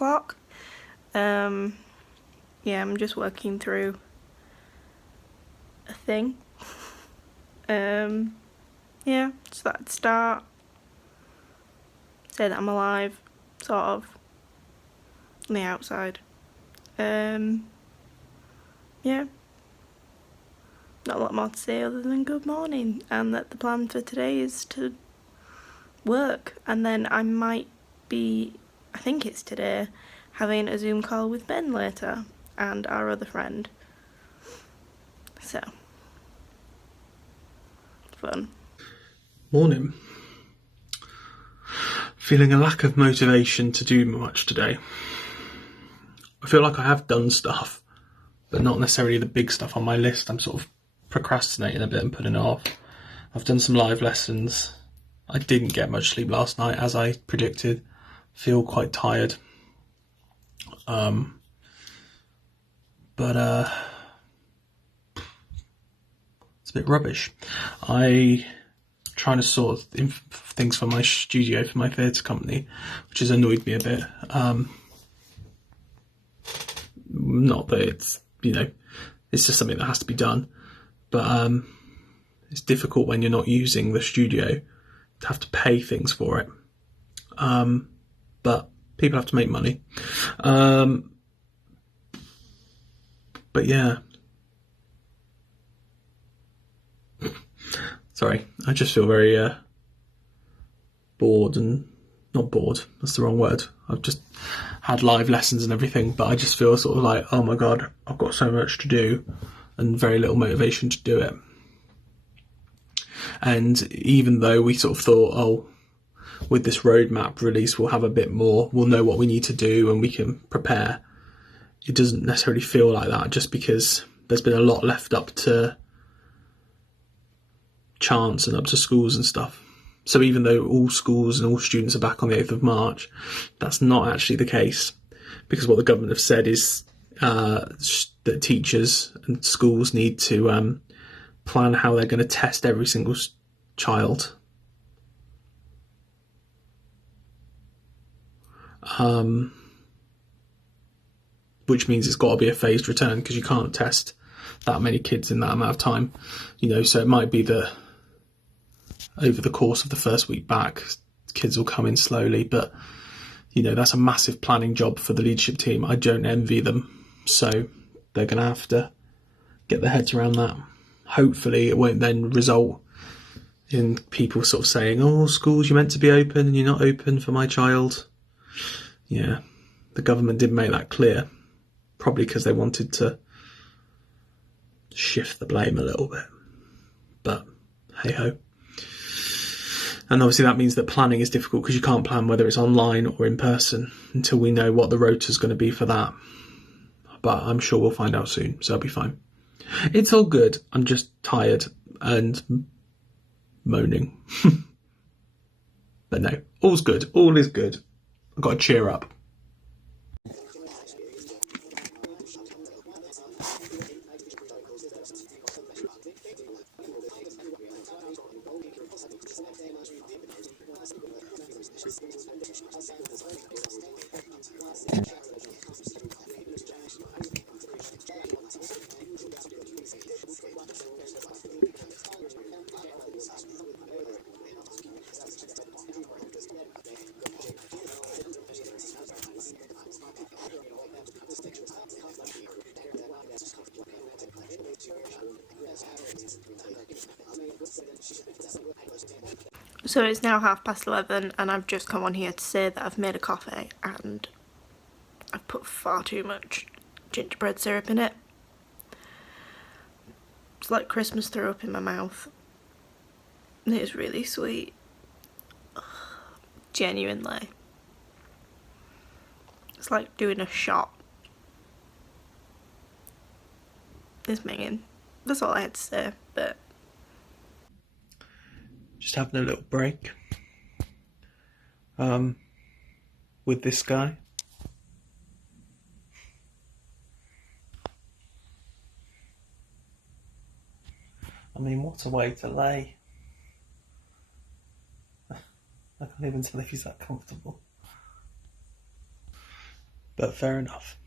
o'clock. Yeah, I'm just working through a thing. Yeah, just thought I'd start, say that I'm alive, sort of, on the outside. Yeah, not a lot more to say other than good morning, and that the plan for today is to work, and then I might be, I think it's today, having a Zoom call with Ben later, and our other friend. So, fun. Morning. Feeling a lack of motivation to do much today. I feel like I have done stuff, but not necessarily the big stuff on my list. I'm sort of procrastinating a bit and putting it off. I've done some live lessons. I didn't get much sleep last night, as I predicted. Feel quite tired. But it's a bit rubbish. Trying to sort things for my studio, for my theatre company, which has annoyed me a bit. Not that it's, it's just something that has to be done. But it's difficult when you're not using the studio to have to pay things for it. But people have to make money. But yeah. Sorry, I just feel very bored and not bored, that's the wrong word. I've just had live lessons and everything, but I just feel sort of like, oh my God, I've got so much to do and very little motivation to do it. And even though we sort of thought, oh, with this roadmap release, we'll have a bit more, we'll know what we need to do and we can prepare. It doesn't necessarily feel like that, just because there's been a lot left up to chance and up to schools and stuff. So even though all schools and all students are back on the 8th of March, that's not actually the case, because what the government have said is that teachers and schools need to plan how they're going to test every single child. Which means it's got to be a phased return, because you can't test that many kids in that amount of time. So it might be that over the course of the first week back, kids will come in slowly, but that's a massive planning job for the leadership team. I don't envy them, so they're going to have to get their heads around that. Hopefully it won't then result in people sort of saying, oh, schools, you're meant to be open and you're not open for my child. Yeah, the government did make that clear, probably because they wanted to shift the blame a little bit, but hey ho. And obviously that means that planning is difficult, because you can't plan whether it's online or in person until we know what the rota's going to be for that. But I'm sure we'll find out soon, so it'll be fine. It's all good. I'm just tired and moaning. But no, all's good. All is good. I've got to cheer up. So it's now 11:30 and I've just come on here to say that I've made a coffee and I've put far too much gingerbread syrup in it. It's like Christmas threw up in my mouth. It's really sweet. Genuinely. It's like doing a shot. It's minging. That's all I had to say, but Just having a little break with this guy. I mean, what a way to lay. I can't even tell if he's that comfortable. but fair enough.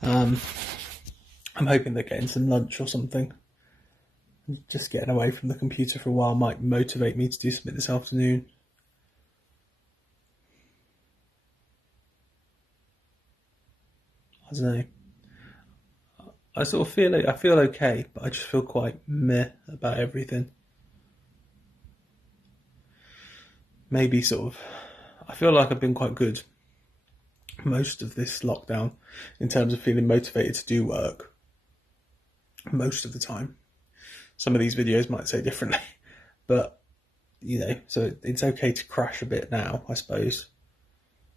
I'm hoping that getting some lunch or something, just getting away from the computer for a while, might motivate me to do something this afternoon. I don't know. I sort of feel okay, but I just feel quite meh about everything. Maybe sort of, I feel like I've been quite good most of this lockdown in terms of feeling motivated to do work most of the time. Some of these videos might say differently, but you know, so it's okay to crash a bit now, I suppose,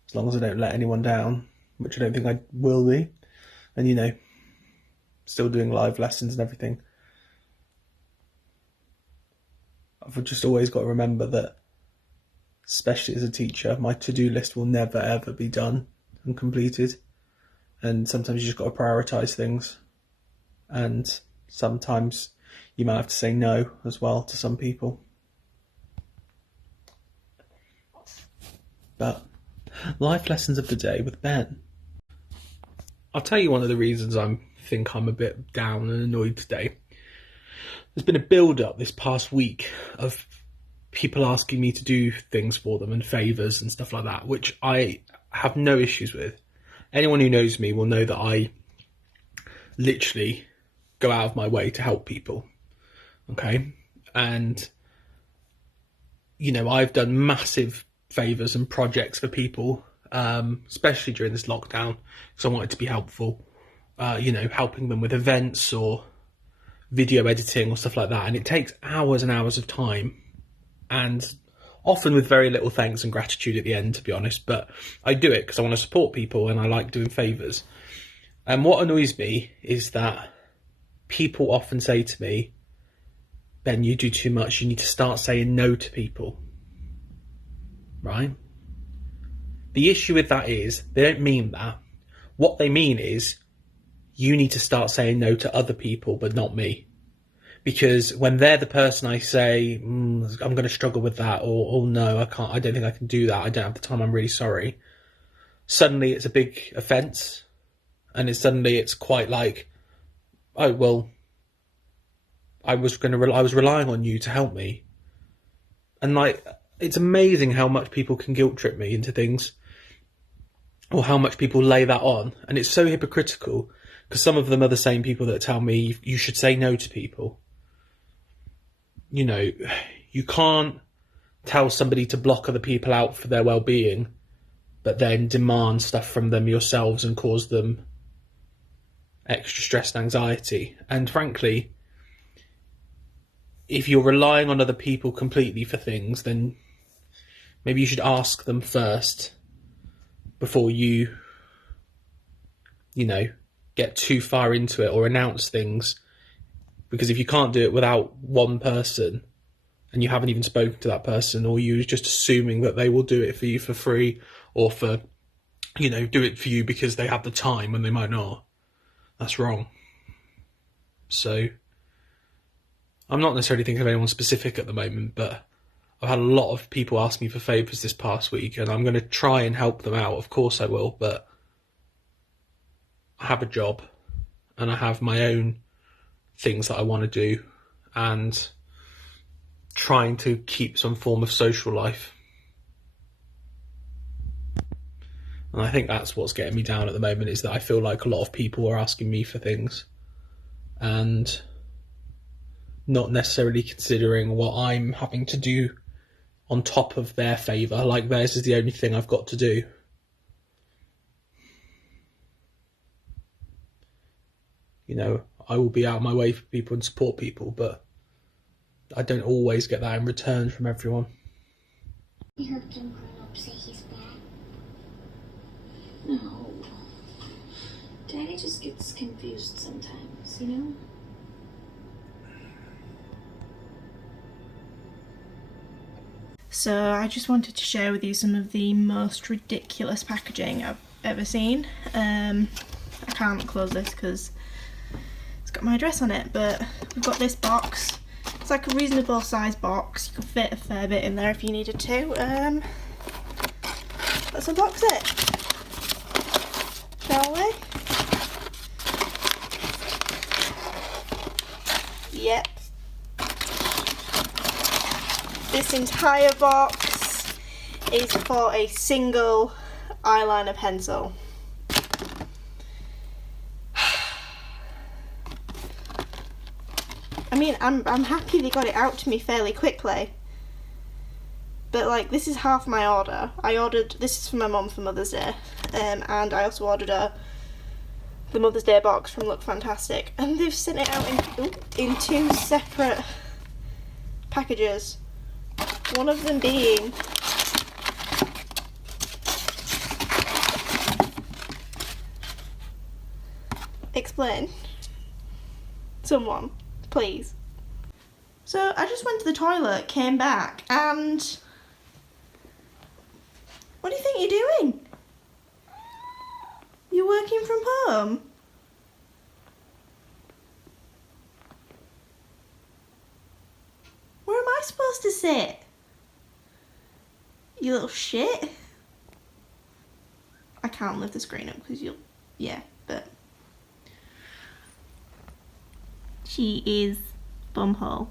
as long as I don't let anyone down, which I don't think I will be. And you know, still doing live lessons and everything. I've just always got to remember that, especially as a teacher, my to-do list will never ever be done and completed. And sometimes you just got to prioritise things. And sometimes you might have to say no as well to some people. But life lessons of the day with Ben. I'll tell you one of the reasons I think I'm a bit down and annoyed today. There's been a build-up this past week of people asking me to do things for them and favours and stuff like that, which I have no issues with. Anyone who knows me will know that I literally go out of my way to help people. Okay? And, you know, I've done massive favours and projects for people, especially during this lockdown, because I wanted to be helpful. You know, helping them with events or video editing or stuff like that. And it takes hours and hours of time, and often with very little thanks and gratitude at the end, to be honest. But I do it because I want to support people and I like doing favours. And what annoys me is that people often say to me, Ben, you do too much. You need to start saying no to people. Right? The issue with that is they don't mean that. What they mean is you need to start saying no to other people, but not me. Because when they're the person I say, I'm going to struggle with that, or oh no, I can't, I don't think I can do that, I don't have the time, I'm really sorry. Suddenly it's a big offence, and it's quite like, oh well, I was relying on you to help me. And like, it's amazing how much people can guilt trip me into things, or how much people lay that on, and it's so hypocritical. Because some of them are the same people that tell me you should say no to people. You know, you can't tell somebody to block other people out for their well-being, but then demand stuff from them yourselves and cause them extra stress and anxiety. And frankly, if you're relying on other people completely for things, then maybe you should ask them first before you know, get too far into it or announce things. Because if you can't do it without one person and you haven't even spoken to that person, or you're just assuming that they will do it for you for free, or for, you know, do it for you because they have the time when they might not, that's wrong. So I'm not necessarily thinking of anyone specific at the moment, but I've had a lot of people ask me for favours this past week, and I'm going to try and help them out. Of course I will, but I have a job and I have my own things that I want to do, and trying to keep some form of social life. And I think that's what's getting me down at the moment, is that I feel like a lot of people are asking me for things and not necessarily considering what I'm having to do on top of their favour, like theirs is the only thing I've got to do. You know, I will be out of my way for people and support people, but I don't always get that in return from everyone. You heard some grown-up say he's back. No. Daddy just gets confused sometimes, you know? So I just wanted to share with you some of the most ridiculous packaging I've ever seen. I can't close this because it's got my address on it, but we've got this box. It's like a reasonable size box. You could fit a fair bit in there if you needed to. Let's unbox it. this entire box is for a single eyeliner pencil. I mean, I'm happy they got it out to me fairly quickly. But like, this is half my order. This is for my mum for Mother's Day, and I also ordered the Mother's Day box from Look Fantastic, and they've sent it out in 2 separate packages. One of them being explain. Someone, please. So I just went to the toilet, came back, and what do you think you're doing? You're working from home? Where am I supposed to sit? You little shit. I can't lift the screen up because yeah, but she is bumhole.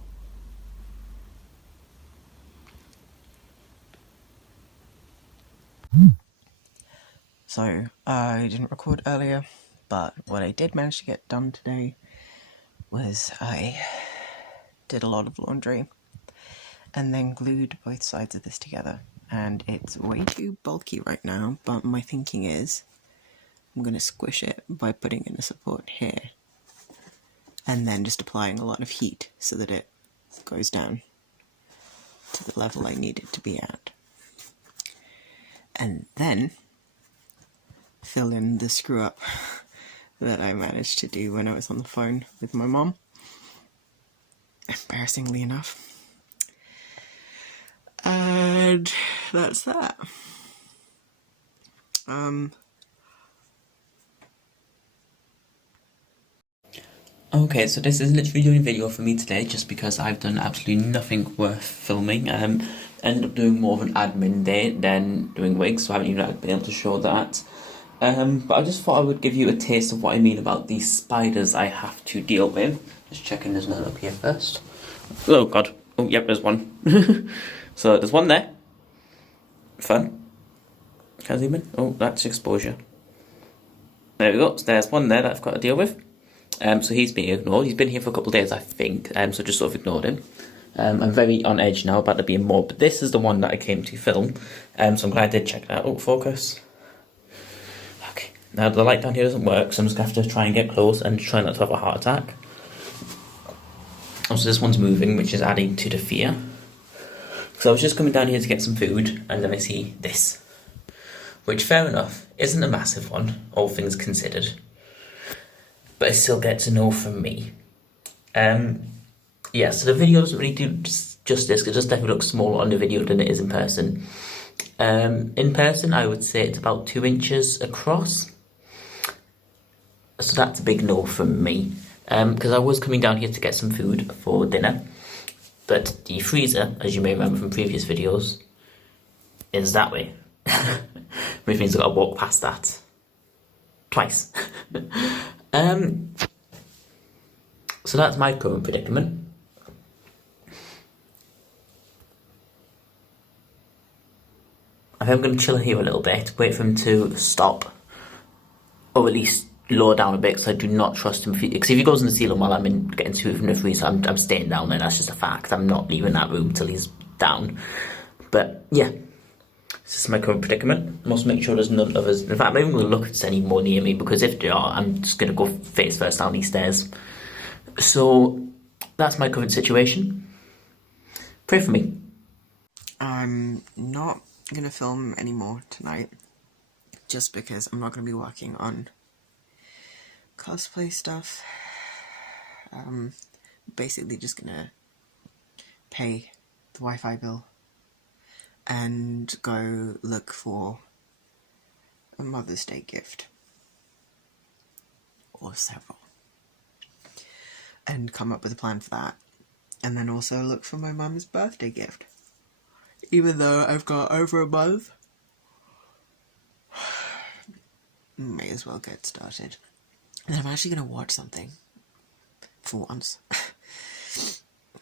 So, I didn't record earlier, but what I did manage to get done today was I did a lot of laundry and then glued both sides of this together. And it's way too bulky right now, but my thinking is I'm going to squish it by putting in a support here and then just applying a lot of heat so that it goes down to the level I need it to be at. And then fill in the screw up that I managed to do when I was on the phone with my mom, embarrassingly enough. And that's that. Okay, so this is literally the only video for me today, just because I've done absolutely nothing worth filming. Ended up doing more of an admin day than doing wigs, so I haven't even been able to show that. But I just thought I would give you a taste of what I mean about these spiders I have to deal with. Just checking there's none up here first. Oh god. Oh yep, there's one. So there's one there. Fun. Can I zoom in? Oh, that's exposure. There we go. So there's one there that I've got to deal with. So he's being ignored. He's been here for a couple of days, I think. So just sort of ignored him. I'm very on edge now about there being more, but this is the one that I came to film. So I'm glad I did check that. Oh, focus. Okay. Now the light down here doesn't work, so I'm just going to have to try and get close and try not to have a heart attack. Also, this one's moving, which is adding to the fear. So I was just coming down here to get some food, and then I see this. Which, fair enough, isn't a massive one, all things considered. But I still get to know from me. Yeah, so the video doesn't really do justice, because it just definitely looks smaller on the video than it is in person. In person, I would say it's about 2 inches across. So that's a big no from me. Because I was coming down here to get some food for dinner. But the freezer, as you may remember from previous videos, is that way. Which means I've got to walk past that. Twice. So that's my current predicament. I think I'm going to chill here a little bit, wait for him to stop, or at least lower down a bit, because I do not trust him. Because if he goes in the ceiling while I'm getting food from the freezer, I'm staying down there. That's just a fact. I'm not leaving that room till he's down. But yeah, this is my current predicament. Must make sure there's none others. In fact, I'm not even going to look at any more near me, because if there are, I'm just going to go face first down these stairs. So that's my current situation. Pray for me. I'm not going to film anymore tonight, just because I'm not going to be working on cosplay stuff. Basically just going to pay the Wi-Fi bill and go look for a Mother's Day gift, or several, and come up with a plan for that, and then also look for my mum's birthday gift. Even though I've got over a month, may as well get started. And I'm actually going to watch something, for once.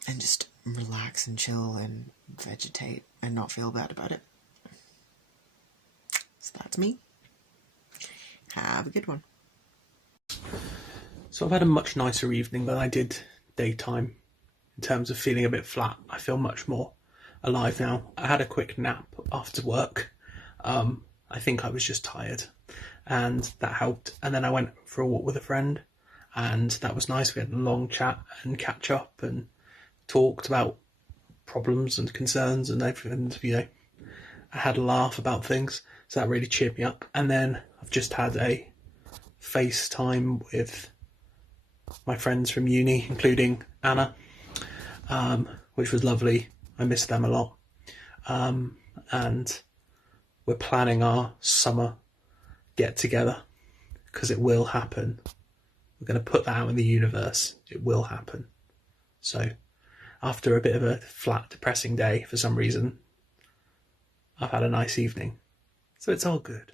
and just relax and chill and vegetate and not feel bad about it. So that's me. Have a good one. So I've had a much nicer evening than I did daytime in terms of feeling a bit flat. I feel much more alive now. I had a quick nap after work. I think I was just tired, and that helped. And then I went for a walk with a friend, and that was nice. We had a long chat and catch up and talked about problems and concerns and everything. You know, I had a laugh about things, so that really cheered me up. And then I've just had a FaceTime with my friends from uni, including Anna, which was lovely. I miss them a lot. And we're planning our summer get together, because it will happen. We're going to put that out in the universe. It will happen. So after a bit of a flat, depressing day for some reason, I've had a nice evening. So it's all good.